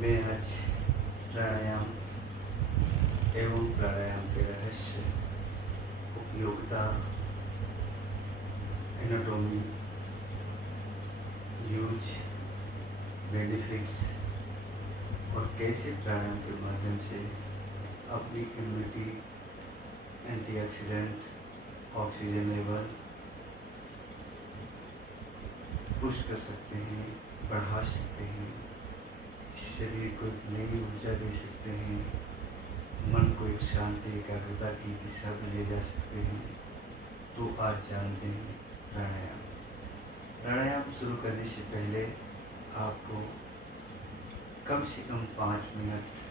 मैं आज प्राणायाम एवं प्राणायाम के रहस्य, उपयोगिता, एनाटॉमी, यूज, बेनिफिट्स और कैसे प्राणायाम के माध्यम से अपनी immunity, antioxidant, oxygen level push कर सकते हैं, बढ़ा सकते हैं, शरीर को एक नई ऊर्जा दे सकते हैं, मन को एक शांति एकाग्रता की दिशा में ले जा सकते हैं। तो आज जानते हैं प्राणायाम। प्राणायाम शुरू करने से पहले आपको कम से कम 5 मिनट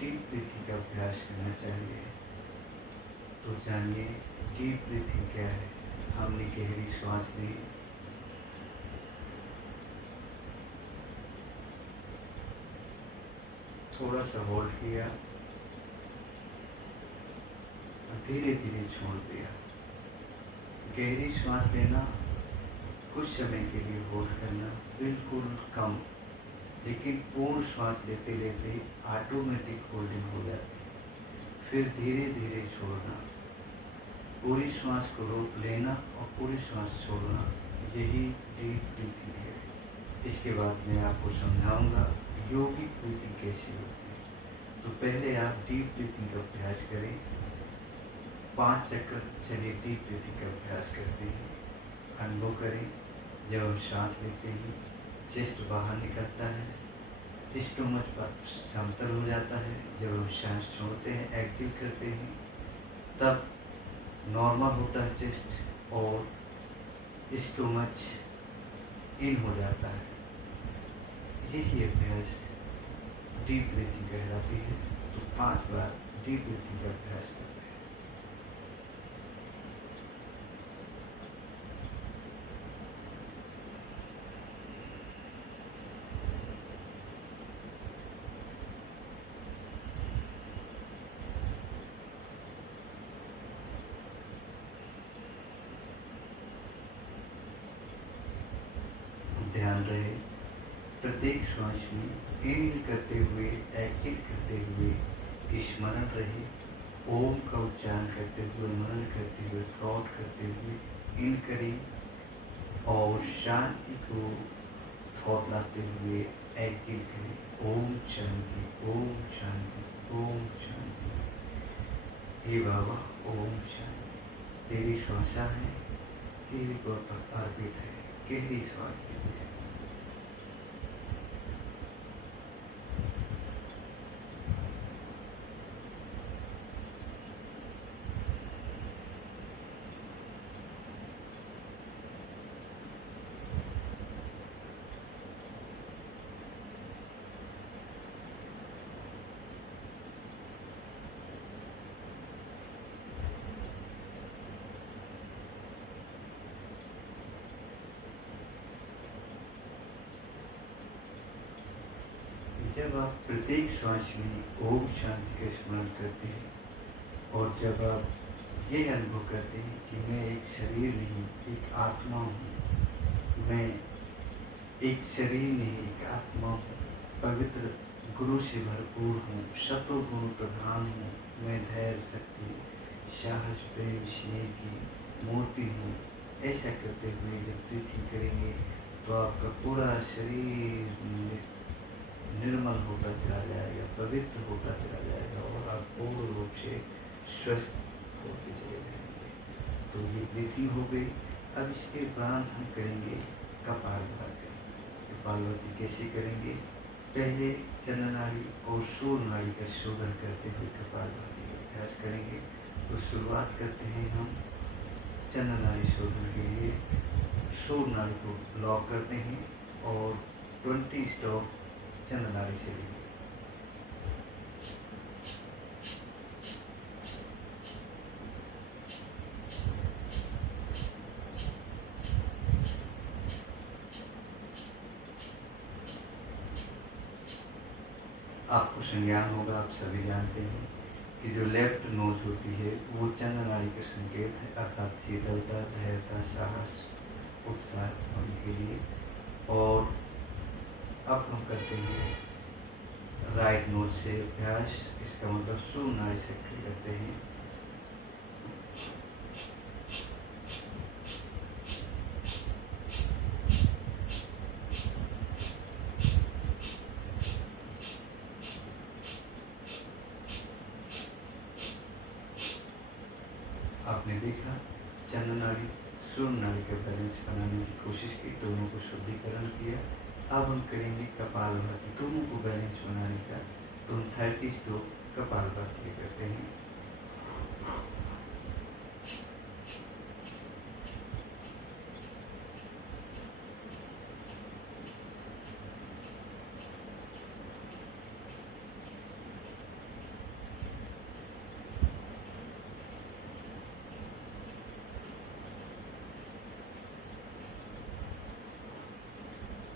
डीप ब्रीथिंग का अभ्यास करना चाहिए। तो जानिए डीप ब्रीथिंग क्या है। हमने गहरी श्वास ली, थोड़ा सा होल्ड किया और धीरे धीरे छोड़ दिया। गहरी सांस लेना, कुछ समय के लिए होल्ड करना बिल्कुल कम, लेकिन पूर्ण श्वास लेते लेते ऑटोमेटिक होल्डिंग हो जाती है। फिर धीरे धीरे छोड़ना, पूरी श्वास को रोक लेना और पूरी श्वास छोड़ना, यही डीप ब्रीथिंग है। इसके बाद मैं आपको समझाऊंगा योगिक ब्रीथिंग कैसी होती है। तो पहले आप डीप ब्रीथिंग का अभ्यास करें। 5 चक्कर चलिए डीप ब्रीथिंग का अभ्यास करते हैं। अनुभव करें, जब हम सांस लेते हैं चेस्ट बाहर निकलता है, स्टोमच पर समतल हो जाता है। जब हम सांस छोड़ते हैं, एक्सहेल करते हैं, तब नॉर्मल होता है चेस्ट और स्टोमच इन हो जाता है। यही अभ्यास डीप ब्रीथिंग कहलाती है। तो 5 बार डीप ब्रीथिंग का अभ्यास करते हैं। ध्यान रहे प्रत्येक श्वास में इनहेल करते हुए, एक्सहेल करते हुए स्मरण रहे। ओम का उच्चारण करते हुए, मनन करते हुए, थॉट करते हुए इन करें और शांति को थॉट लाते हुए एक्सहेल करें। ओम शांति, ओम शांति, ओम शांति। हे बाबा, ओम शांति। तेरी श्वासा है, तेरे को अर्पित है। गहरी श्वास लीजिए। जब आप प्रत्येक श्वास में ओम शांति का स्मरण करते हैं और जब आप ये अनुभव करते हैं कि मैं एक शरीर नहीं, एक आत्मा हूँ, मैं एक शरीर नहीं, एक आत्मा हूँ, पवित्र गुरु से भरपूर हूँ, शतों गुण प्रधान हूँ, मैं धैर्य, शक्ति, साहस, प्रेम, स्नेह की मूर्ति हूँ। ऐसा करते हुए जब ब्रीथिंग करेंगे तो आपका पूरा शरीर निर्मल होता चला जाएगा, पवित्र होता चला जाएगा और आप पूर्ण रूप से स्वस्थ होते चले जाएंगे। तो ये ब्रीथिंग हो गई। अब इसके बाद हम करेंगे कपालभाति। कपालभाति कैसे करेंगे? पहले चंद्रनाड़ी और सूर्यनाड़ी का शोधन करते हुए कपालभाति का अभ्यास करेंगे। तो शुरुआत करते हैं हम चंद्रनाड़ी शोधन के लिए। सूर्यनाड़ी को लॉक करते हैं और 20 स्टॉप चंद्रनाड़ी से लेंगे। आपको संज्ञान होगा, आप सभी जानते हैं कि जो लेफ्ट नोज होती है वो चंद्रनाड़ी का संकेत है, अर्थात शीतलता, धैर्यता, साहस, उत्साह होने के लिए। और अब हम करते हैं राइट नोज से अभ्यास। इसका मतलब सूर्य नाड़ी सक्रिय करते हैं। आपने देखा चंद्र नाड़ी सूर्य नाड़ी का बैलेंस बनाने की कोशिश की, दोनों को शुद्धिकरण किया। अब हम करेंगे कपालभाति, दोनों को बैलेंस बनाने का। तो हम 30 स्ट्रोक कपालभाति करते हैं।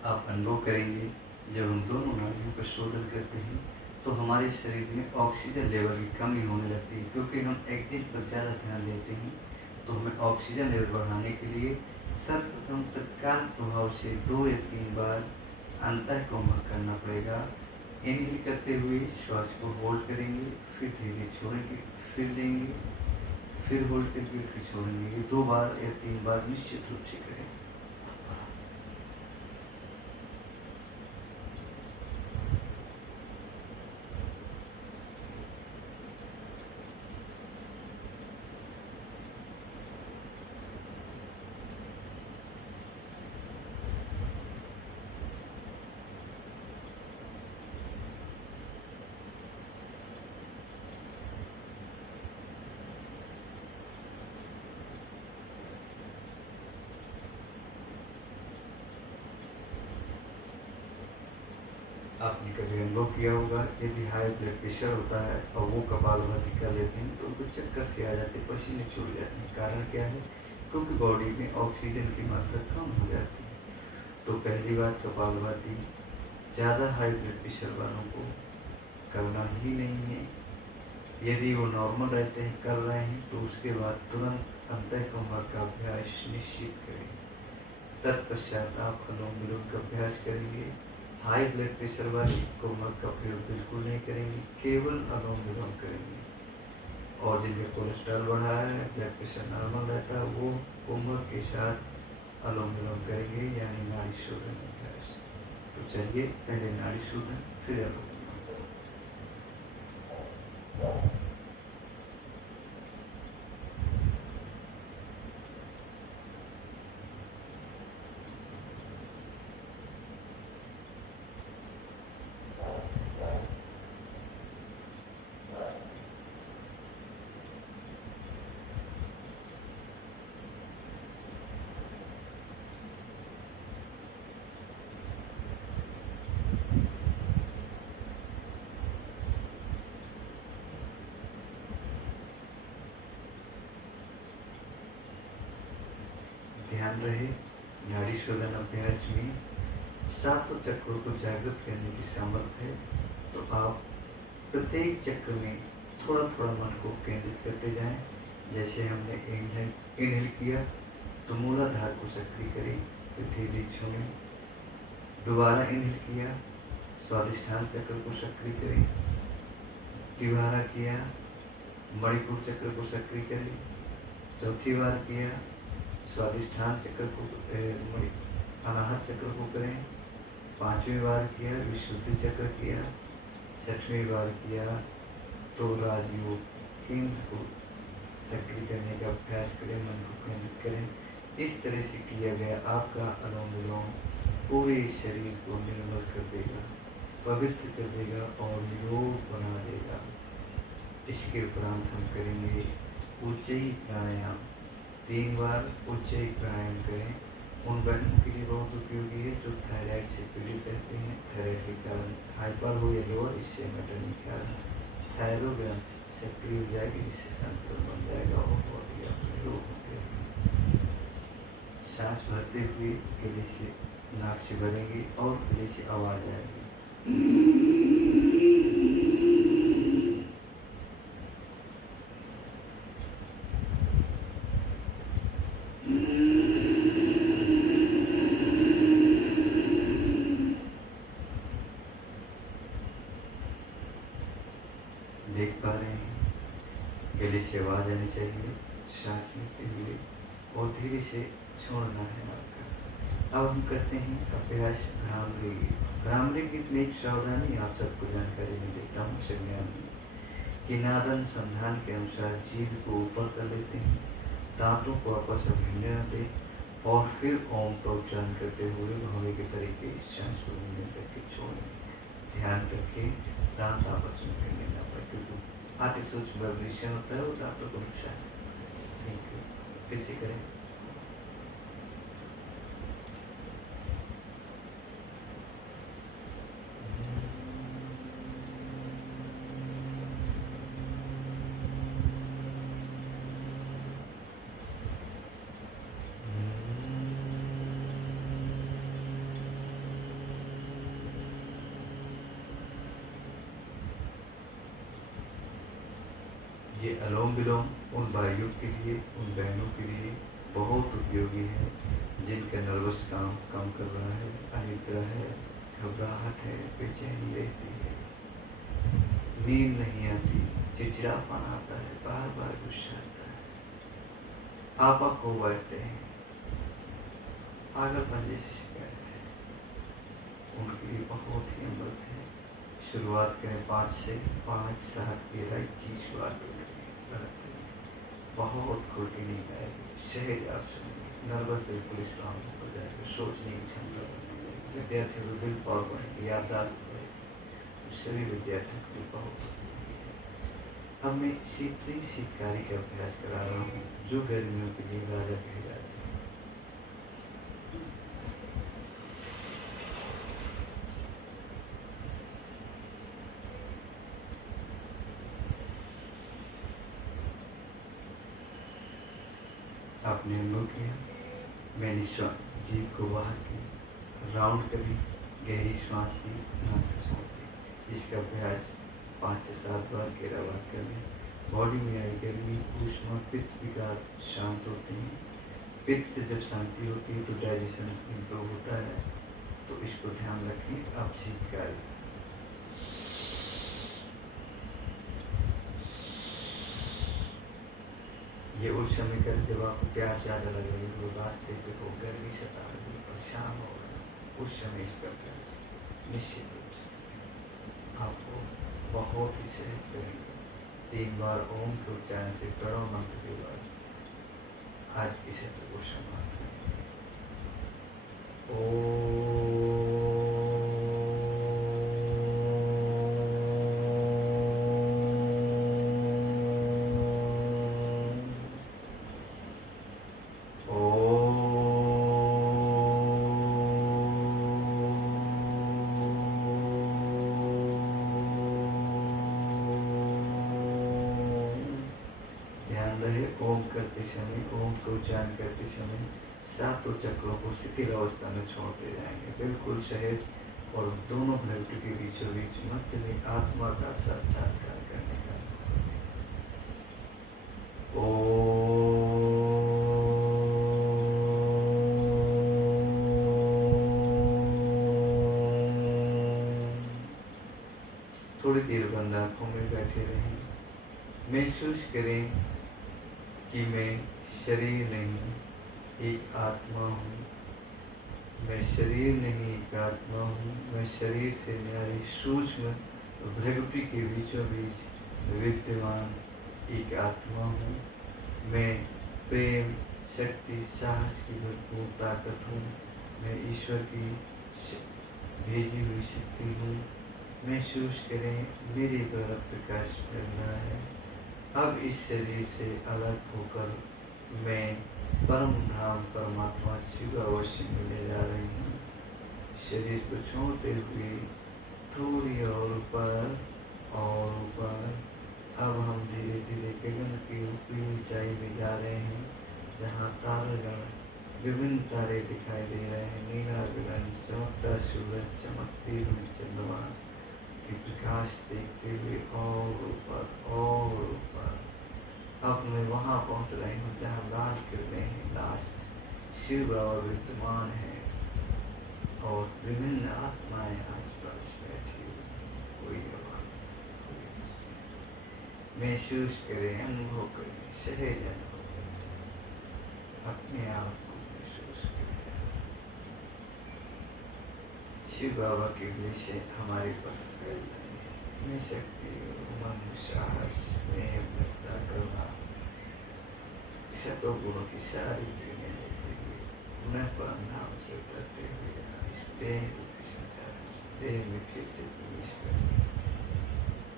आप अनुभव करेंगे जब हम दोनों नाड़ियों का शोधन करते हैं तो हमारे शरीर में ऑक्सीजन लेवल की कमी होने लगती है, क्योंकि हम एक्जिट पर ज़्यादा ध्यान देते हैं। तो हमें ऑक्सीजन लेवल बढ़ाने के लिए सर्वप्रथम तत्काल प्रभाव से 2 या 3 बार अंतर कोमल करना पड़ेगा। इनहेल करते हुए श्वास को होल्ड करेंगे, फिर धीरे छोड़ेंगे, फिर लेंगे, फिर होल्ड करके फिर छोड़ेंगे। ये 2 बार या 3 बार निश्चित रूप से करें। आपने कभी अनुभव किया होगा, यदि हाई ब्लड प्रेशर होता है और वो कपालभाति कर लेते हैं तो उनको चक्कर से आ जाते, पसीने छूट जाते हैं। कारण क्या है? क्योंकि बॉडी में ऑक्सीजन की मात्रा कम हो जाती है। तो पहली बात, कपालभाति ज़्यादा हाई ब्लड प्रेशर वालों को करना ही नहीं है। यदि वो नॉर्मल रहते हैं, कर रहे हैं, तो उसके बाद तुरंत अंतःकमर का अभ्यास निश्चित करें। तत्पश्चात आप अनुलोम विलोम का अभ्यास करेंगे। हाई ब्लड प्रेशर वाले कोमर का प्रयोग बिल्कुल नहीं करेंगे, केवल अनुलोम विलोम करेंगे। और जिनका कोलेस्ट्रॉल बढ़ा है, ब्लड प्रेशर नॉर्मल रहता है, वो कोमर के साथ अनुलोम विलोम करेंगे, यानी नाड़ी शोधन अभ्यास। तो चलिए पहले नाड़ी शोधन, फिर अनुलोम। ध्यान रहे, नाड़ी शोधन अभ्यास में 7 चक्रों को जागृत करने की सामर्थ्य है। तो आप प्रत्येक चक्र में थोड़ा थोड़ा मन को केंद्रित करते जाएं। जैसे हमने इनहेल किया तो मूलाधार को सक्रिय करें, फिर धीरे छोड़ें। दोबारा इनहेल किया, स्वादिष्ठान चक्र को सक्रिय करें। तिबारा किया, मणिपुर चक्र को सक्रिय करें। चौथी बार किया, स्वादिष्ठान चक्र को अनाहत चक्र को करें। 5वीं बार किया, विशुद्धि चक्र किया। 6वीं बार किया तो राजयोग केंद्र को सक्रिय करने का अभ्यास करें, मन को केंद्रित करें। इस तरह से किया गया आपका अनुलोम विलोम पूरे शरीर को निर्मल कर देगा, पवित्र कर देगा और योग बना देगा। इसके उपरांत हम करेंगे उज्जयी प्राणायाम। 3 बार उज्जयी प्राणायाम करें। उन बहनों के लिए बहुत उपयोगी है जो थायराइड से पीड़ित रहते हैं। थायराइड के कारण हाइपर हो या लोअर, इससे मटन के कारण थायराइड ग्रंथि सक्रिय हो जाएगी, जिससे संतुलन बन जाएगा और बॉडी अपने रोग होते हैं। सांस भरते हुए गले से, नाक से भरेंगे और गले से आवाज आएगी। से आवाज आनी चाहिए, सांस लेते हुए, और धीरे से छोड़ना है आपका। अब हम करते हैं अभ्यास भ्रामरी। भ्रामरी की इतनी सावधानी आप सबको जानकारी में देता हूँ संज्ञान में कि नादानुसंधान के अनुसार जीभ को ऊपर कर लेते हैं, दांतों को आपस में भिड़ने न दें, और फिर ओम का उच्चारण करते हुए भावे के तरीके सांस को भिड़ने करके छोड़ें। ध्यान रखें दांत आपस में भिड़ने न पड़े, क्योंकि अति सूक्ष्म वाइब्रेशन होता है वो दांतों को नुकसान है। Thank you. फिर से करें। ये अनुलोम विलोम उन भाइयों के लिए, उन बहनों के लिए बहुत उपयोगी है जिनका नर्वस काम कर रहा है, अनिद्रा है, घबराहट है, बेचैनी रहती है, नींद नहीं आती, चिड़चिड़ापन आता है, बार बार गुस्सा आता है, आपा खो बैठते हैं, पागलपन जैसी शिकायत है, उनके लिए बहुत ही अमृत है। शुरुआत करें 5 से 5 7 के 21 बार बहुत खुलती नहीं आएगी, सहज आप सुनेंगे, नर्वस बिल्कुल स्ट्रांग हो जाएगा, सोचने की क्षमता बढ़ेगी, विद्यार्थियों को बिल पावर बढ़ेगी, याददाश्त बढ़ेगी, सभी विद्यार्थियों के लिए बहुत उपयोगी है। अब मैं शीतली शीतकारी का अभ्यास करा रहा हूँ जो गर्मियों के लिए राजा कहे जाते हैं। आपने अनुभव किया, मैंने जीभ को बाहर की, राउंड करी, गहरी सांस ली, नाक से छोड़ दी। इसका अभ्यास 5 से 7 बार के रवा करें। बॉडी में आई गर्मी, ऊष्मा, पित्त विकार शांत होते हैं। पित्त से जब शांति होती है तो डाइजेशन इम्प्रूव होता है, तो इसको ध्यान रखें। आप शीतकारी ये उस समय कर जब आपको प्यास ज़्यादा लग रही हो, रास्ते पे हो, गर्मी सता रही, परेशान हो रहा है, उस समय इसका अभ्यास निश्चित रूप से आपको बहुत ही सहज करेंगे। 3 बार ओम के उच्चारण से प्रणव मंत्र के बाद आज की सत्र को समाप्त करेंगे। ओम करते समय, ओम को उच्चारण करते समय 7 चक्रों को शिथिल अवस्था में छोड़ते जाएंगे, बिल्कुल सहज, और दोनों भ्रमटू के बीचों बीच मध्य में आत्मा का साक्षात्कार करने का। थोड़ी देर बंद आंखों में बैठे रहें। महसूस करें कि मैं शरीर नहीं एक आत्मा हूँ, मैं शरीर नहीं एक आत्मा हूँ, मैं शरीर से न्यारी सूक्ष्म भृगुटी के बीचों बीच विद्यमान एक आत्मा हूँ। मैं प्रेम, शक्ति, साहस की भरपूर ताकत हूँ। मैं ईश्वर की भेजी हुई शक्ति हूँ। महसूस करें मेरे द्वारा प्रकाश फैल रहा है। अब इस शरीर से अलग होकर मैं परम धाम परमात्मा शिव अवश्य मिलने जा रही हूँ। शरीर को छोड़ते हुए थोड़ी और ऊपर और ऊपर, अब हम धीरे धीरे गगन की ऊपरी ऊंचाई में जा रहे हैं, जहाँ तारागण, विभिन्न तारे दिखाई दे रहे हैं। नीला गगन, चमकता सूरज, चमकती हुई चंद्रमा की प्रकाश देखते हुए और ऊपर और ऊपर। अब मैं वहाँ पहुँच रही हूँ जहाँ लाल किरणें हैं, लास्ट शिव बाबा विद्यमान है और विभिन्न आत्माएं आसपास बैठी हुई। कोई आवाज, महसूस करें, अनुभव करें, सहज अनुभव करें, अपने आप को महसूस करें। शिव बाबा के विषय हमारे पर फैल रहे हैं, में शक्ति, उमंग, साहस, स्नेह, भक्ता, करुणा, सतों गुणों की सारी किरणें लेते हुए पुनः परम धाम से उतरते हुए इस देह रूपी संसार में, इस देह में फिर से प्रवेश करके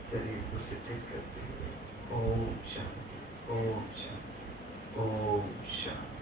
शरीर को शिथिल करते हुए ओम शांति, ओम शांति, ओम शांति।